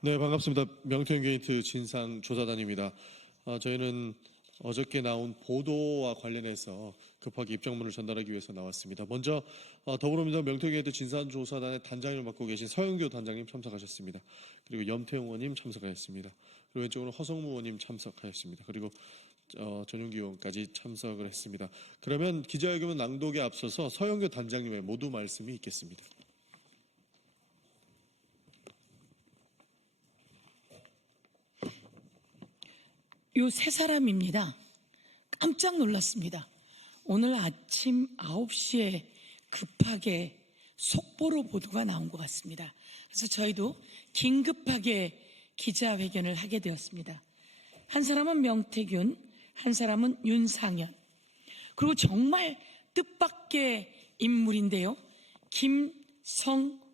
네, 반갑습니다. 명태균 게이트 진상조사단입니다. 저희는 어저께 나온 보도와 관련해서 급하게 입장문을 전달하기 위해서 나왔습니다. 먼저 더불어민주당 명태균 게이트 진상조사단의 단장을 맡고 계신 서영교 단장님 참석하셨습니다. 그리고 염태용 의원님 참석하셨습니다. 그리고 왼쪽으로 허성무 의원님 참석하셨습니다. 그리고 전용기 의원까지 참석을 했습니다. 그러면 기자회견 낭독에 앞서서 서영교 단장님의 모두 말씀이 있겠습니다. 요 세 사람입니다. 깜짝 놀랐습니다. 오늘 아침 9시에 급하게 속보로 보도가 나온 것 같습니다. 그래서 저희도 긴급하게 기자회견을 하게 되었습니다. 한 사람은 명태균, 한 사람은 윤상현, 그리고 정말 뜻밖의 인물인데요, 김성훈입니다.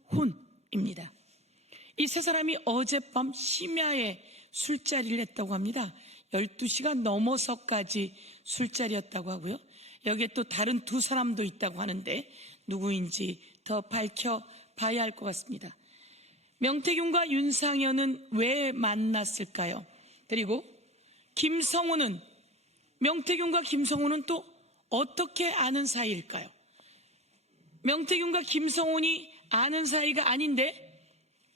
이 세 사람이 어젯밤 심야에 술자리를 했다고 합니다. 12시가 넘어서까지 술자리였다고 하고요. 여기에 또 다른 두 사람도 있다고 하는데 누구인지 더 밝혀봐야 할 것 같습니다. 명태균과 윤상현은 왜 만났을까요? 그리고 김성훈은, 명태균과 김성훈은 또 어떻게 아는 사이일까요? 명태균과 김성훈이 아는 사이가 아닌데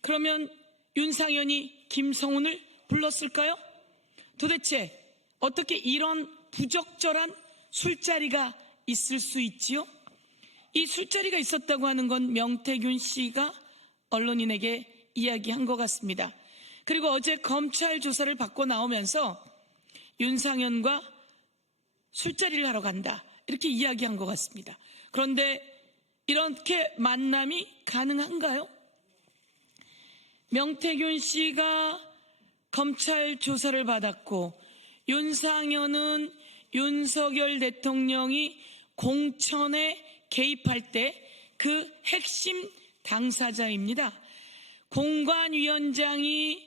그러면 윤상현이 김성훈을 불렀을까요? 도대체 어떻게 이런 부적절한 술자리가 있을 수 있지요? 이 술자리가 있었다고 하는 건 명태균 씨가 언론인에게 이야기한 것 같습니다. 그리고 어제 검찰 조사를 받고 나오면서 윤상현과 술자리를 하러 간다, 이렇게 이야기한 것 같습니다. 그런데 이렇게 만남이 가능한가요? 명태균 씨가 검찰 조사를 받았고 윤상현은 윤석열 대통령이 공천에 개입할 때 그 핵심 당사자입니다. 공관위원장이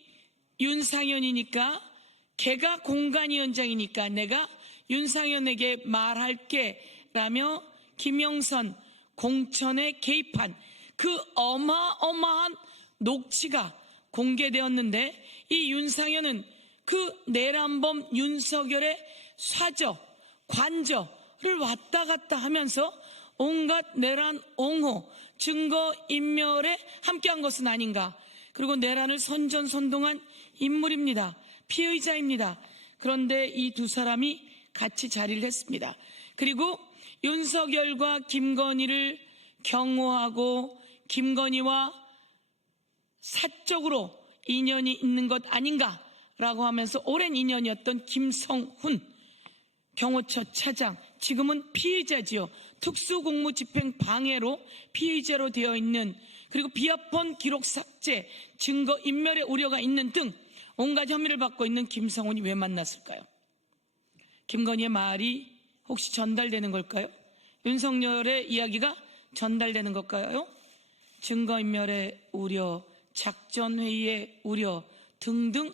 윤상현이니까, 걔가 공관위원장이니까 내가 윤상현에게 말할게 라며 김영선 공천에 개입한 그 어마어마한 녹취가 공개되었는데, 이 윤상현은 그 내란범 윤석열의 사저, 관저를 왔다 갔다 하면서 온갖 내란 옹호, 증거인멸에 함께한 것은 아닌가. 그리고 내란을 선전선동한 인물입니다. 피의자입니다. 그런데 이 두 사람이 같이 자리를 했습니다. 그리고 윤석열과 김건희를 경호하고 김건희와 사적으로 인연이 있는 것 아닌가라고 하면서 오랜 인연이었던 김성훈 경호처 차장, 지금은 피의자지요. 특수공무집행 방해로 피의자로 되어 있는, 그리고 비합본 기록 삭제, 증거인멸의 우려가 있는 등 온갖 혐의를 받고 있는 김성훈이 왜 만났을까요? 김건희의 말이 혹시 전달되는 걸까요? 윤석열의 이야기가 전달되는 걸까요? 증거인멸의 우려, 작전회의의 우려 등등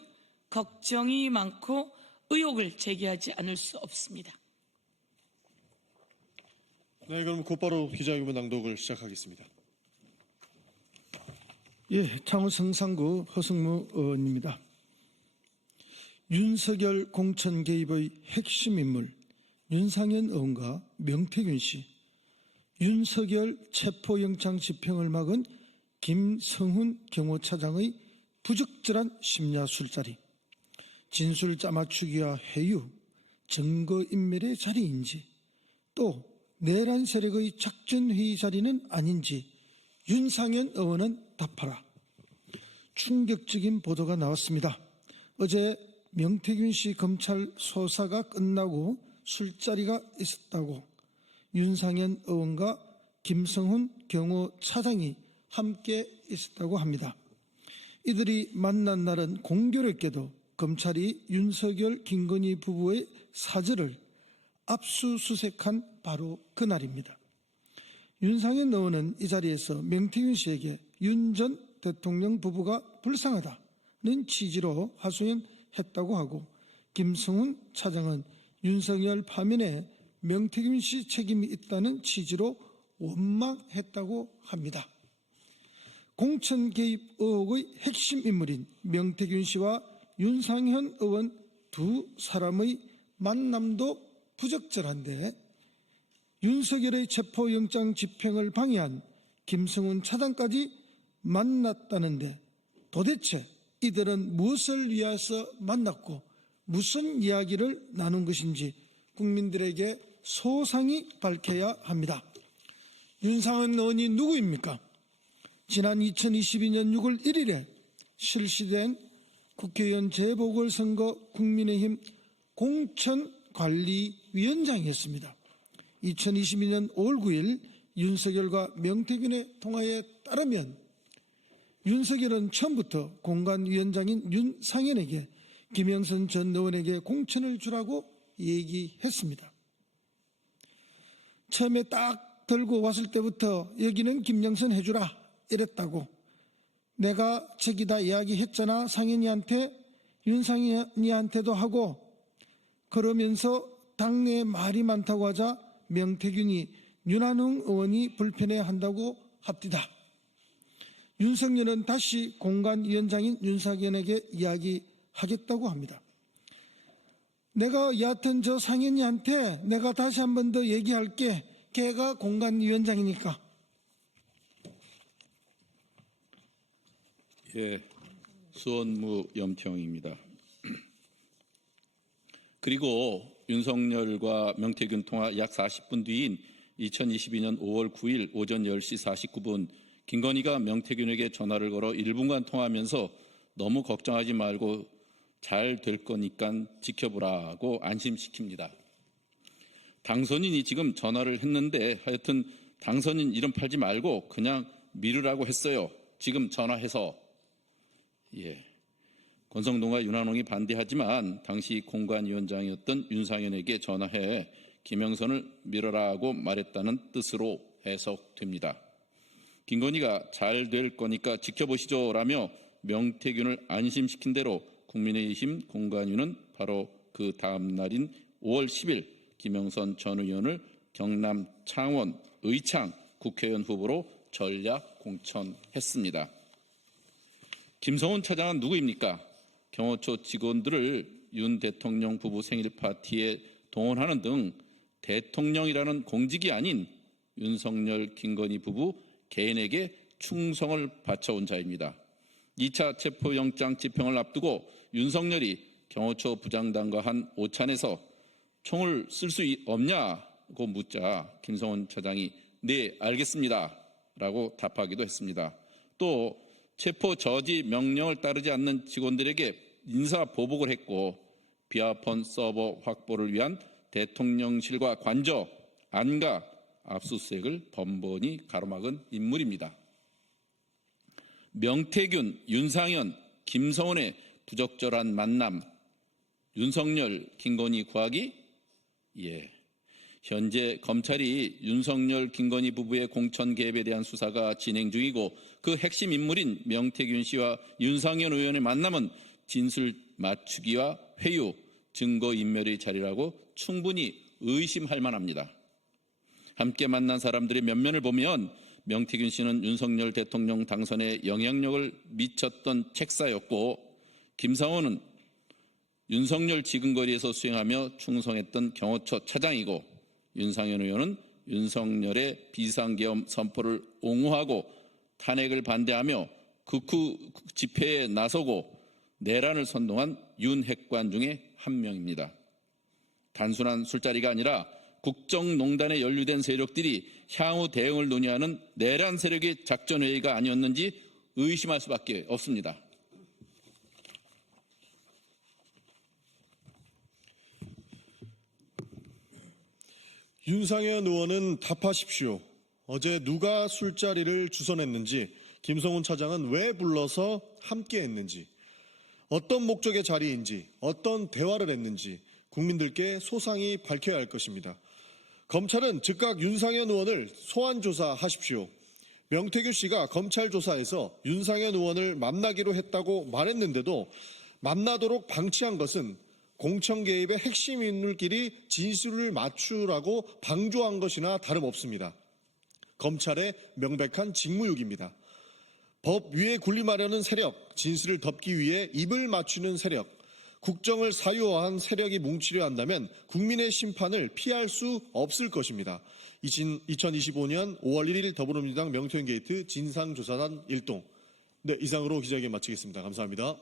걱정이 많고 의혹을 제기하지 않을 수 없습니다. 네, 그럼 곧바로 기자회견 낭독을 시작하겠습니다. 예, 창원 성산구 허성무 의원입니다. 윤석열 공천 개입의 핵심 인물 윤상현 의원과 명태균 씨, 윤석열 체포영장 집행을 막은 김성훈 경호차장의 부적절한 심야 술자리, 진술 짜맞추기와 회유, 증거인멸의 자리인지, 또 내란 세력의 작전회의 자리는 아닌지 윤상현 의원은 답하라. 충격적인 보도가 나왔습니다. 어제 명태균 씨 검찰 수사가 끝나고 술자리가 있었다고 윤상현 의원과 김성훈 경호차장이 함께 있었다고 합니다. 이들이 만난 날은 공교롭게도 검찰이 윤석열, 김건희 부부의 사저를 압수수색한 바로 그날입니다. 윤상현 의원은 이 자리에서 명태균 씨에게 윤 전 대통령 부부가 불쌍하다는 취지로 하소연했다고 하고, 김성훈 차장은 윤석열 파면에 명태균 씨 책임이 있다는 취지로 원망했다고 합니다. 공천 개입 의혹의 핵심 인물인 명태균 씨와 윤상현 의원 두 사람의 만남도 부적절한데 윤석열의 체포영장 집행을 방해한 김성훈 차장까지 만났다는데 도대체 이들은 무엇을 위해서 만났고 무슨 이야기를 나눈 것인지 국민들에게 소상히 밝혀야 합니다. 윤상현 의원이 누구입니까? 지난 2022년 6월 1일에 실시된 국회의원 재보궐선거 국민의힘 공천관리위원장이었습니다. 2022년 5월 9일 윤석열과 명태균의 통화에 따르면 윤석열은 처음부터 공관위원장인 윤상현에게 김영선 전 의원에게 공천을 주라고 얘기했습니다. 처음에 딱 들고 왔을 때부터 여기는 김영선 해주라 이랬다고 내가 저기다 이야기했잖아. 상현이한테 윤상현이한테도 하고 그러면서 당내에 말이 많다고 하자 명태균이 윤한홍 의원이 불편해한다고 합디다. 윤석열은 다시 공관위원장인 윤상현에게 이야기하겠다고 합니다. 내가 여하튼 저 상현이한테 내가 다시 한 번 더 얘기할게. 걔가 공관위원장이니까. 예, 수원무 염태영입니다. 그리고 윤석열과 명태균 통화 약 40분 뒤인 2022년 5월 9일 오전 10시 49분 김건희가 명태균에게 전화를 걸어 1분간 통화하면서 너무 걱정하지 말고 잘 될 거니까 지켜보라고 안심시킵니다. 당선인이 지금 전화를 했는데 하여튼 당선인 이름 팔지 말고 그냥 미루라고 했어요. 지금 전화해서. 예. 권성동과 윤한홍이 반대하지만 당시 공관위원장이었던 윤상현에게 전화해 김영선을 밀어라고 말했다는 뜻으로 해석됩니다. 김건희가 잘 될 거니까 지켜보시죠 라며 명태균을 안심시킨 대로 국민의힘 공관위는 바로 그 다음 날인 5월 10일 김영선 전 의원을 경남 창원 의창 국회의원 후보로 전략 공천했습니다. 김성훈 차장은 누구입니까? 경호처 직원들을 윤 대통령 부부 생일 파티에 동원하는 등 대통령이라는 공직이 아닌 윤석열, 김건희 부부 개인에게 충성을 바쳐온 자입니다. 2차 체포영장 집행을 앞두고 윤석열이 경호처 부장단과 한 오찬에서 총을 쓸 수 없냐고 묻자 김성훈 차장이 네, 알겠습니다 라고 답하기도 했습니다. 또 체포 저지 명령을 따르지 않는 직원들에게 인사 보복을 했고 비아폰 서버 확보를 위한 대통령실과 관저, 안가, 압수수색을 번번이 가로막은 인물입니다. 명태균, 윤상현, 김성훈의 부적절한 만남, 윤석열, 김건희 구하기? 예. 현재 검찰이 윤석열, 김건희 부부의 공천 개입에 대한 수사가 진행 중이고 그 핵심 인물인 명태균 씨와 윤상현 의원의 만남은 진술 맞추기와 회유, 증거인멸의 자리라고 충분히 의심할 만합니다. 함께 만난 사람들의 면면을 보면 명태균 씨는 윤석열 대통령 당선에 영향력을 미쳤던 책사였고 김상훈은 윤석열 지근거리에서 수행하며 충성했던 경호처 차장이고 윤상현 의원은 윤석열의 비상계엄 선포를 옹호하고 탄핵을 반대하며 극후 집회에 나서고 내란을 선동한 윤핵관 중에 한 명입니다. 단순한 술자리가 아니라 국정농단에 연루된 세력들이 향후 대응을 논의하는 내란 세력의 작전회의가 아니었는지 의심할 수밖에 없습니다. 윤상현 의원은 답하십시오. 어제 누가 술자리를 주선했는지, 김성훈 차장은 왜 불러서 함께했는지, 어떤 목적의 자리인지, 어떤 대화를 했는지 국민들께 소상히 밝혀야 할 것입니다. 검찰은 즉각 윤상현 의원을 소환 조사하십시오. 명태균 씨가 검찰 조사에서 윤상현 의원을 만나기로 했다고 말했는데도 만나도록 방치한 것은 공천 개입의 핵심 인물끼리 진술을 맞추라고 방조한 것이나 다름없습니다. 검찰의 명백한 직무유기입니다. 법 위에 군림하려는 세력, 진실을 덮기 위해 입을 맞추는 세력, 국정을 사유화한 세력이 뭉치려 한다면 국민의 심판을 피할 수 없을 것입니다. 2025년 5월 1일 더불어민주당 명태균 게이트 진상조사단 일동. 네, 이상으로 기자회견 마치겠습니다. 감사합니다.